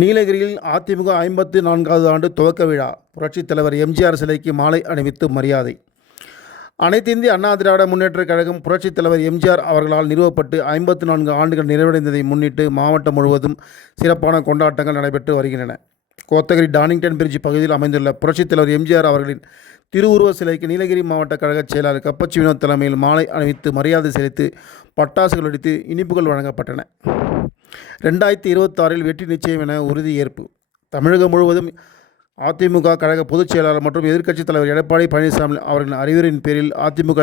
நீலகிரியில் அதிமுக 54வது ஆண்டு துவக்க விழா. புரட்சித் தலைவர் எம்ஜிஆர் சிலைக்கு மாலை அணிவித்து மரியாதை. அனைத்து இந்திய அண்ணா திராவிட முன்னேற்றக் கழகம் புரட்சித் தலைவர் எம்ஜிஆர் அவர்களால் நிறுவப்பட்டு 54 ஆண்டுகள் நிறைவடைந்ததை முன்னிட்டு மாவட்டம் முழுவதும் சிறப்பான கொண்டாட்டங்கள் நடைபெற்று வருகின்றன. கோத்தகிரி டானிங்டன் பிரிட்ஜ் பகுதியில் அமைந்துள்ள புரட்சித் தலைவர் எம்ஜிஆர் அவர்களின் திருவுருவ சிலைக்கு நீலகிரி மாவட்ட கழக செயலாளர் கப்பச்சி வினோத் தலைமையில் மாலை அணிவித்து மரியாதை செலுத்தி பட்டாசுகள் வெடித்து இனிப்புகள் வழங்கப்பட்டன. 2026 வெற்றி நிச்சயம் என உறுதியேற்பு. தமிழகம் முழுவதும் அதிமுக கழக பொதுச் செயலாளர் மற்றும் எதிர்க்கட்சித் தலைவர் எடப்பாடி பழனிசாமி அவர்களின் அறிவுரையின் பேரில் அதிமுக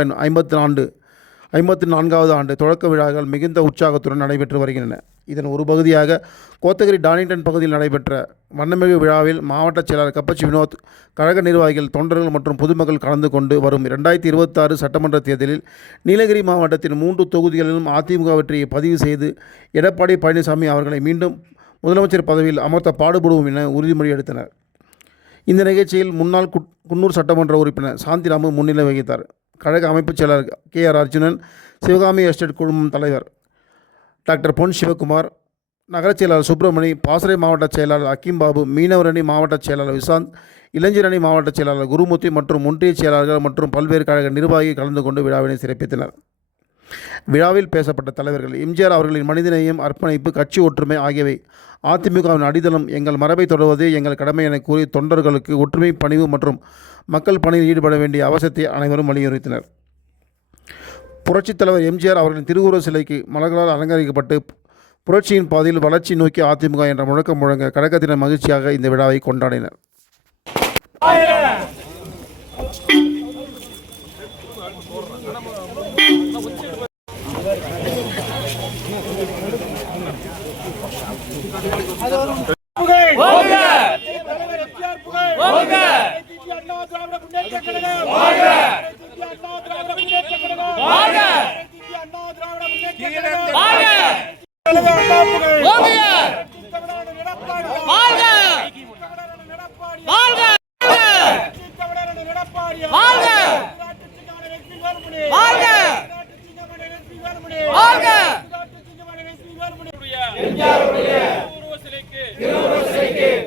54வது ஆண்டு தொடக்க விழாக்கள் மிகுந்த உற்சாகத்துடன் நடைபெற்று வருகின்றன. இதன் ஒரு பகுதியாக கோத்தகிரி டானிங்டன் பகுதியில் நடைபெற்ற வண்ணமிகு விழாவில் மாவட்ட செயலாளர் கப்பச்சி வினோத், கழக நிர்வாகிகள், தொண்டர்கள் மற்றும் பொதுமக்கள் கலந்து கொண்டு வரும் 2026 சட்டமன்ற தேர்தலில் நீலகிரி மாவட்டத்தின் 3 தொகுதிகளிலும் அதிமுக வெற்றியை பதிவு செய்து எடப்பாடி பழனிசாமி அவர்களை மீண்டும் முதலமைச்சர் பதவியில் அமர்த்த பாடுபடுவோம் என உறுதிமொழி எடுத்தனர். இந்த நிகழ்ச்சியில் முன்னாள் குன்னூர் சட்டமன்ற உறுப்பினர் சாந்திராமு முன்னிலை வகித்தார். கழக அமைப்புச் செயலாளர் KR அர்ஜுனன், சிவகாமி எஸ்டேட் குழுமம் தலைவர் டாக்டர் பொன் சிவகுமார், நகரச் செயலாளர் சுப்பிரமணி, பாசறை மாவட்ட செயலாளர் அக்கீம்பாபு, மீனவர் அணி மாவட்ட செயலாளர் விசாந்த், இளைஞர் அணி மாவட்ட செயலாளர் குருமூர்த்தி மற்றும் ஒன்றிய செயலாளர்கள் மற்றும் பல்வேறு கழக நிர்வாகிகள் கலந்து கொண்டு விழாவினை சிறப்பித்தனர். விழாவில் பேசப்பட்ட தலைவர்கள் எம்ஜிஆர் அவர்களின் மனிதநேயம், அர்ப்பணிப்பு, கட்சி ஒற்றுமை ஆகியவை அதிமுகவின் அடித்தளம். எங்கள் மரபை தொடர்வதே எங்கள் கடமை என கூறி தொண்டர்களுக்கு ஒற்றுமை, பணிவு மற்றும் மக்கள் பணியில் ஈடுபட வேண்டிய அவசியத்தை அனைவரும் வலியுறுத்தினர். புரட்சித் தலைவர் எம்ஜிஆர் அவர்களின் திருவுருவ சிலைக்கு மலர்களால் அலங்கரிக்கப்பட்டு புரட்சியின் பாதையில் வளர்ச்சி நோக்கி அதிமுக என்ற முழக்கம் முழங்க கழகத்தினர் மகிழ்ச்சியாக இந்த விழாவை கொண்டாடினர்.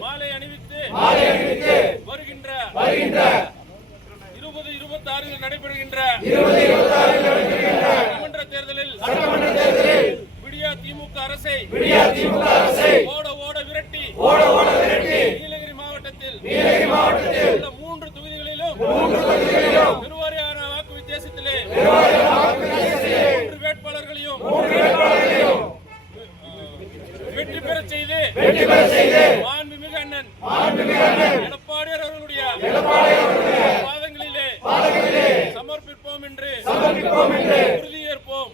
மாலை அணிவித்து வருகின்ற 2026 நடைபெறுகின்ற சட்டமன்ற தேர்தலில் விடியா திமுக அரசை ஓட ஓட விரட்டி நீலகிரி மாவட்டத்தில் உள்ள 3 தொகுதிகளிலும் பெருவாரியான வாக்கு வித்தியாசத்திலே 3 வேட்பாளர்களையும் வெற்றி பெற செய்து மாண்புமிகு அண்ணன் எடப்பாடியார் அவர்களுடைய பாதங்களிலே சமர்ப்பிப்போம் என்று உறுதியேற்போம்.